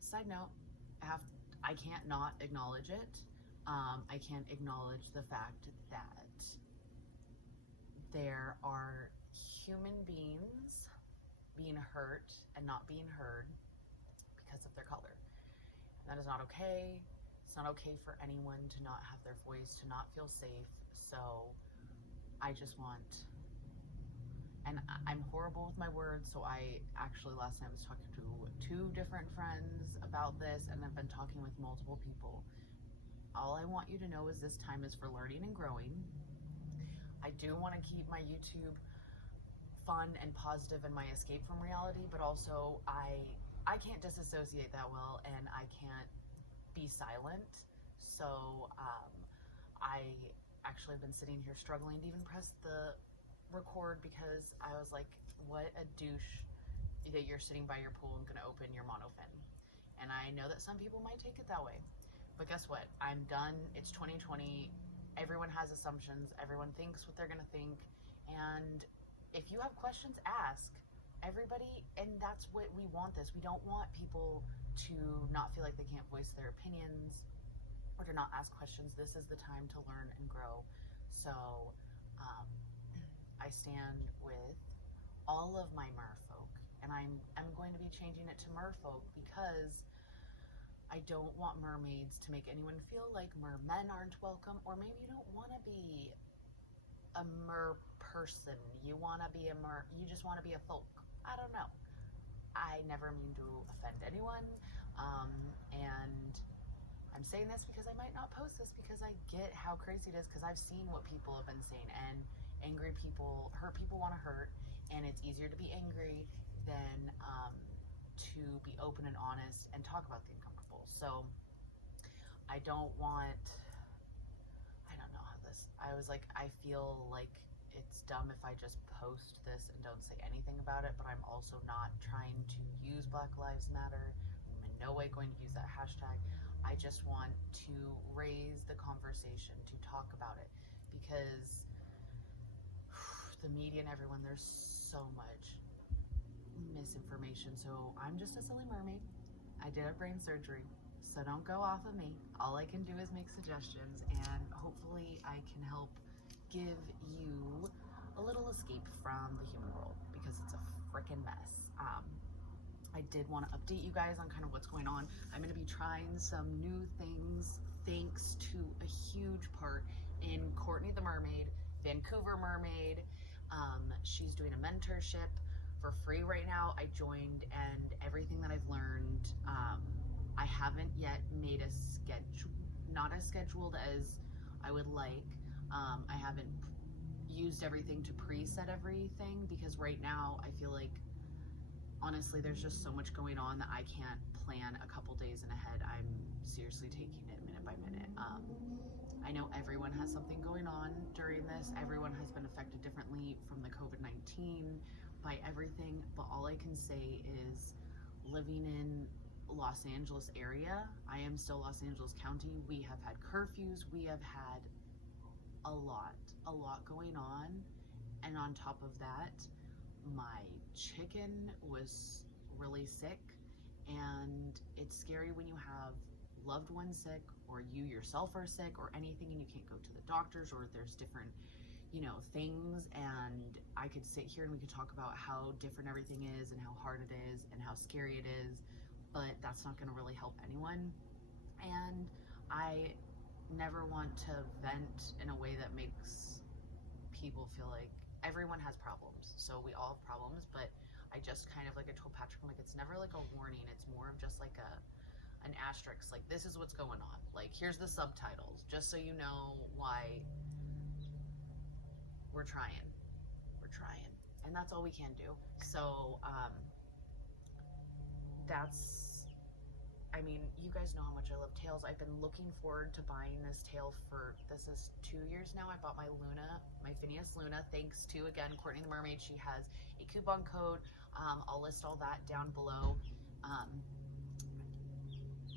Side note, I can't not acknowledge it. I can't acknowledge the fact that there are human beings being hurt and not being heard because of their color. And that is not okay. It's not okay for anyone to not have their voice, to not feel safe. So I just want, and I'm horrible with my words, so I actually last night was talking to 2 different friends about this, and I've been talking with multiple people. All I want you to know is this time is for learning and growing. I do want to keep my YouTube fun and positive and my escape from reality, but also I can't disassociate that well, and I can't be silent. So I actually have been sitting here struggling to even press the record because I was like, what a douche that you're sitting by your pool and gonna open your monofin. And I know that some people might take it that way, but guess what? I'm done. It's 2020. Everyone has assumptions. Everyone thinks what they're gonna think. And if you have questions, ask. Everybody, and that's what we want this. We don't want people to not feel like they can't voice their opinions or to not ask questions. This is the time to learn and grow. So I stand with all of my merfolk, and I'm going to be changing it to merfolk because I don't want mermaids to make anyone feel like mermen aren't welcome, or maybe you don't want to be a mer person. You want to be you just want to be a folk. I don't know. I never mean to offend anyone. And I'm saying this because I might not post this because I get how crazy it is, because I've seen what people have been saying, and angry people, hurt people want to hurt, and it's easier to be angry than to be open and honest and talk about the uncomfortable. So I don't know how this, I was like, I feel like it's dumb if I just post this and don't say anything about it, but I'm also not trying to use Black Lives Matter. I'm in no way going to use that hashtag. I just want to raise the conversation, to talk about it, because the media and everyone, there's so much misinformation. So I'm just a silly mermaid. I did have brain surgery, so don't go off of me. All I can do is make suggestions, and hopefully I can help give you a little escape from the human world, because it's a freaking mess. I did want to update you guys on kind of what's going on. I'm going to be trying some new things thanks to a huge part in Courtney the Mermaid, Vancouver Mermaid. She's doing a mentorship for free right now. I joined, and everything that I've learned, I haven't yet made a schedule, not as scheduled as I would like. I haven't used everything to preset everything, because right now I feel like, honestly, there's just so much going on that I can't plan a couple days in ahead. I'm seriously taking it minute by minute. I know everyone has something going on during this. Everyone has been affected differently from the COVID-19 by everything, but all I can say is, living in Los Angeles area, I am still Los Angeles County. We have had curfews. We have had a lot going on. And on top of that, my chicken was really sick, and it's scary when you have loved ones sick, or you yourself are sick, or anything, and you can't go to the doctors, or there's different, things. And I could sit here and we could talk about how different everything is and how hard it is and how scary it is, but that's not going to really help anyone. And I never want to vent in a way that makes people feel like everyone has problems. So we all have problems, but I just kind of, like I told Patrick, I'm like, it's never like a warning. It's more of just like an asterisk, like, this is what's going on. Like, here's the subtitles, just so you know why we're trying. And that's all we can do. So, you guys know how much I love tails. I've been looking forward to buying this tail this is 2 years now. I bought my Luna, my Finis Luna, thanks to, again, Courtney the Mermaid. She has a coupon code. I'll list all that down below.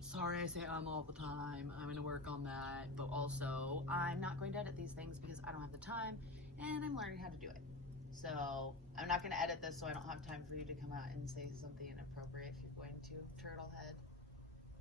Sorry I say all the time. I'm gonna work on that, but also I'm not going to edit these things because I don't have the time, and I'm learning how to do it. So I'm not going to edit this, so I don't have time for you to come out and say something inappropriate if you're going to, turtle head.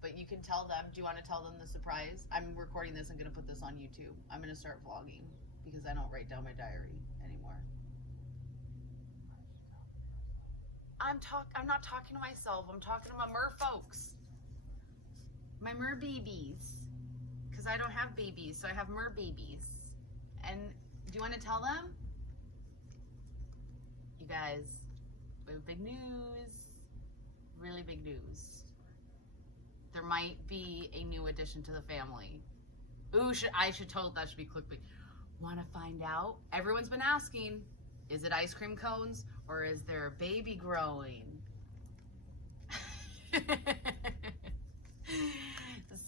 But you can tell them. Do you want to tell them the surprise? I'm recording this and going to put this on YouTube. I'm going to start vlogging because I don't write down my diary anymore. I'm not talking to myself. I'm talking to my mer folks. My mer babies. Because I don't have babies, so I have mer babies. And do you want to tell them? You guys, we have big news. Really big news. There might be a new addition to the family. Ooh, that should be clickbait. Want to find out? Everyone's been asking, is it ice cream cones or is there a baby growing?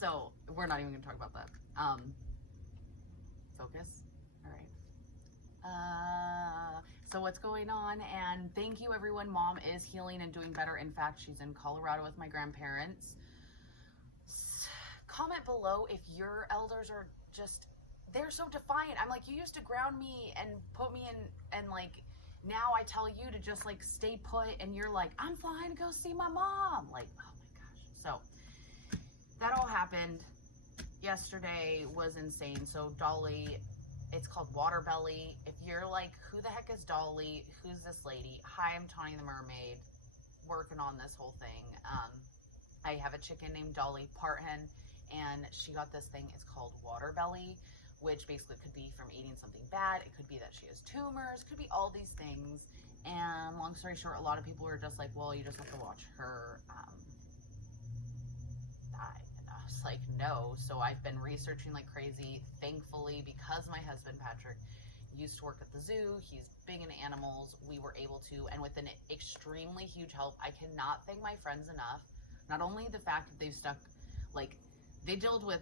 So we're not even gonna talk about that. Focus. All right. So what's going on? And thank you, everyone. Mom is healing and doing better. In fact, she's in Colorado with my grandparents. Comment below if your elders are just, they're so defiant. I'm like, you used to ground me and put me in, and like, now I tell you to just like stay put, and you're like, I'm fine, go see my mom. Like, oh my gosh. So that all happened. Yesterday was insane. So Dolly, it's called Water Belly. If you're like, who the heck is Dolly? Who's this lady? Hi, I'm Tawny the Mermaid, working on this whole thing. I have a chicken named Dolly, part hen, and she got this thing. It's called water belly, which basically could be from eating something bad. It could be that she has tumors, could be all these things. And long story short, a lot of people were just like, well, you just have to watch her die. And I was like, no. So I've been researching like crazy. Thankfully, because my husband Patrick used to work at the zoo, he's big into animals, we were able to, and with an extremely huge help. I cannot thank my friends enough. Not only the fact that they've stuck, like, they dealt with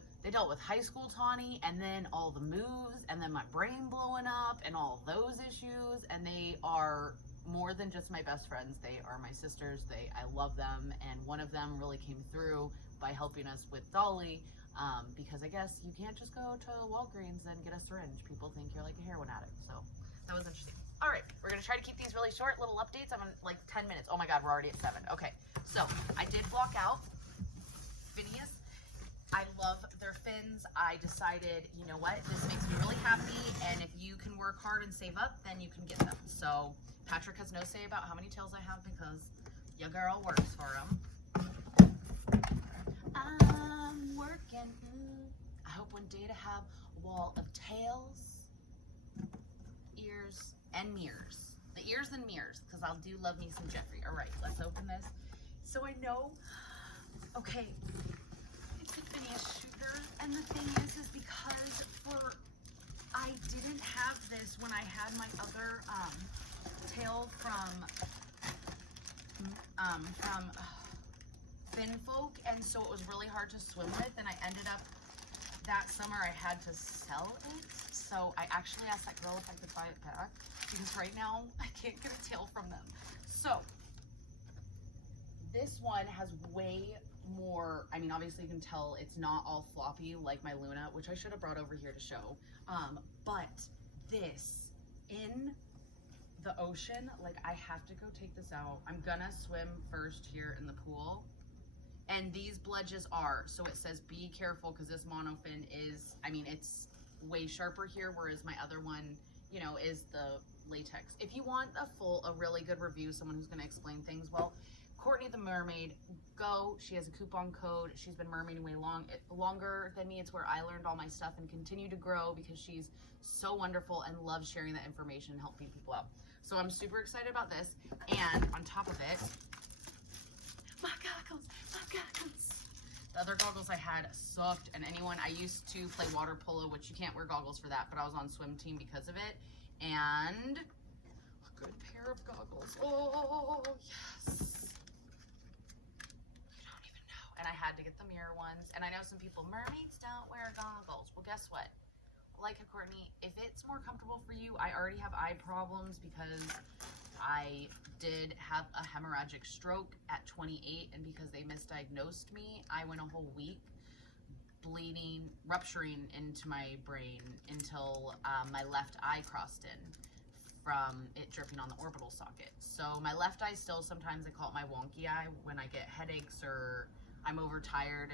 high school Tawny, and then all the moves, and then my brain blowing up, and all those issues, and they are more than just my best friends. They are my sisters. I love them, and one of them really came through by helping us with Dolly, because I guess you can't just go to Walgreens and get a syringe. People think you're like a heroin addict, so that was interesting. All right, we're gonna try to keep these really short, little updates. I'm in like 10 minutes. Oh my God, we're already at 7. Okay, so I did block out Finis. I love their fins. I decided, you know what, this makes me really happy, and if you can work hard and save up, then you can get them. So Patrick has no say about how many tails I have because your girl works for him. I'm working. I hope one day to have a wall of tails, ears, and mirrors. The ears and mirrors, because I do love me some Jeffrey. All right, let's open this. So I know, okay, it's a Finis shooter, and the thing is because I didn't have this when I had my other tail from Finfolk, and so it was really hard to swim with, and I ended up, that summer I had to sell it. So I actually asked that girl if I could buy it back, because right now I can't get a tail from them. So this one has way more, I mean, obviously you can tell it's not all floppy like my Luna, which I should have brought over here to show. But this in the ocean, like, I have to go take this out. I'm gonna swim first here in the pool. And these bledges are, so it says be careful, because this monofin is, I mean, it's way sharper here, whereas my other one, you know, is the latex. If you want a really good review, someone who's gonna explain things well, Courtney the Mermaid, go. She has a coupon code. She's been mermaiding way longer than me. It's where I learned all my stuff and continue to grow, because she's so wonderful and loves sharing that information and helping people out. So I'm super excited about this. And on top of it, my goggles. The other goggles I had sucked, and I used to play water polo, which you can't wear goggles for that, but I was on swim team because of it. And a good pair of goggles. Oh, yes. You don't even know. And I had to get the mirror ones. And I know some people, mermaids don't wear goggles. Well, guess what? Like Courtney, if it's more comfortable for you, I already have eye problems because I did have a hemorrhagic stroke at 28, and because they misdiagnosed me, I went a whole week bleeding, rupturing into my brain until my left eye crossed in. from it dripping on the orbital socket. So my left eye still, sometimes I call it my wonky eye. When I get headaches or I'm overtired,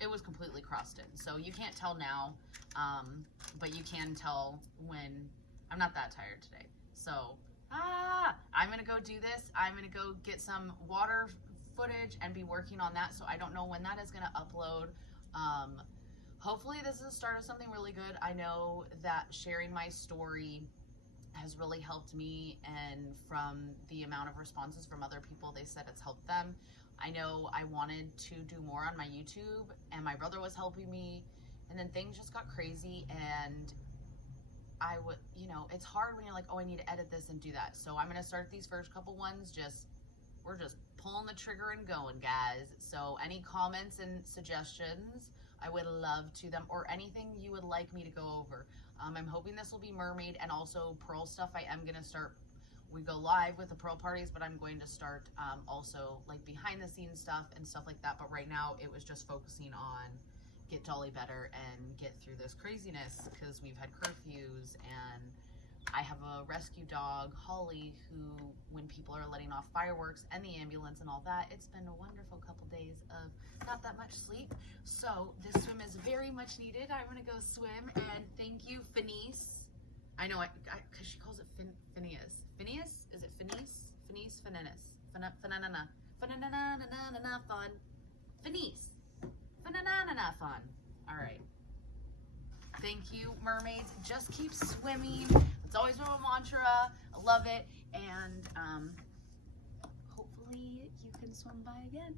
it was completely crusted. So you can't tell now, but you can tell when I'm not that tired today. So, I'm gonna go do this. I'm gonna go get some water footage and be working on that. So I don't know when that is gonna upload. Hopefully this is the start of something really good. I know that sharing my story has really helped me, and from the amount of responses from other people, they said it's helped them. I know I wanted to do more on my YouTube, and my brother was helping me, and then things just got crazy, and I would, you know, it's hard when you're like, oh, I need to edit this and do that. So I'm gonna start these first couple ones, we're just pulling the trigger and going, guys. So any comments and suggestions, I would love to them, or anything you would like me to go over. I'm hoping this will be Mermaid and also Pearl stuff. I am gonna start, we go live with the Pearl parties, but I'm going to start also like behind the scenes stuff and stuff like that. But right now it was just focusing on get Dolly better and get through this craziness, because we've had curfews, and I have a rescue dog, Holly, who, when people are letting off fireworks and the ambulance and all that, it's been a wonderful couple days of not that much sleep. So this swim is very much needed. I'm gonna go swim, and thank you, Finis. I know, because she calls it Phineas. Phineas? Is it Finis? Finis? Finis? Fananana. Fananana fun. Finis. Fananana fun. All right. Thank you, mermaids. Just keep swimming. It's always been my mantra. I love it. And hopefully you can swim by again.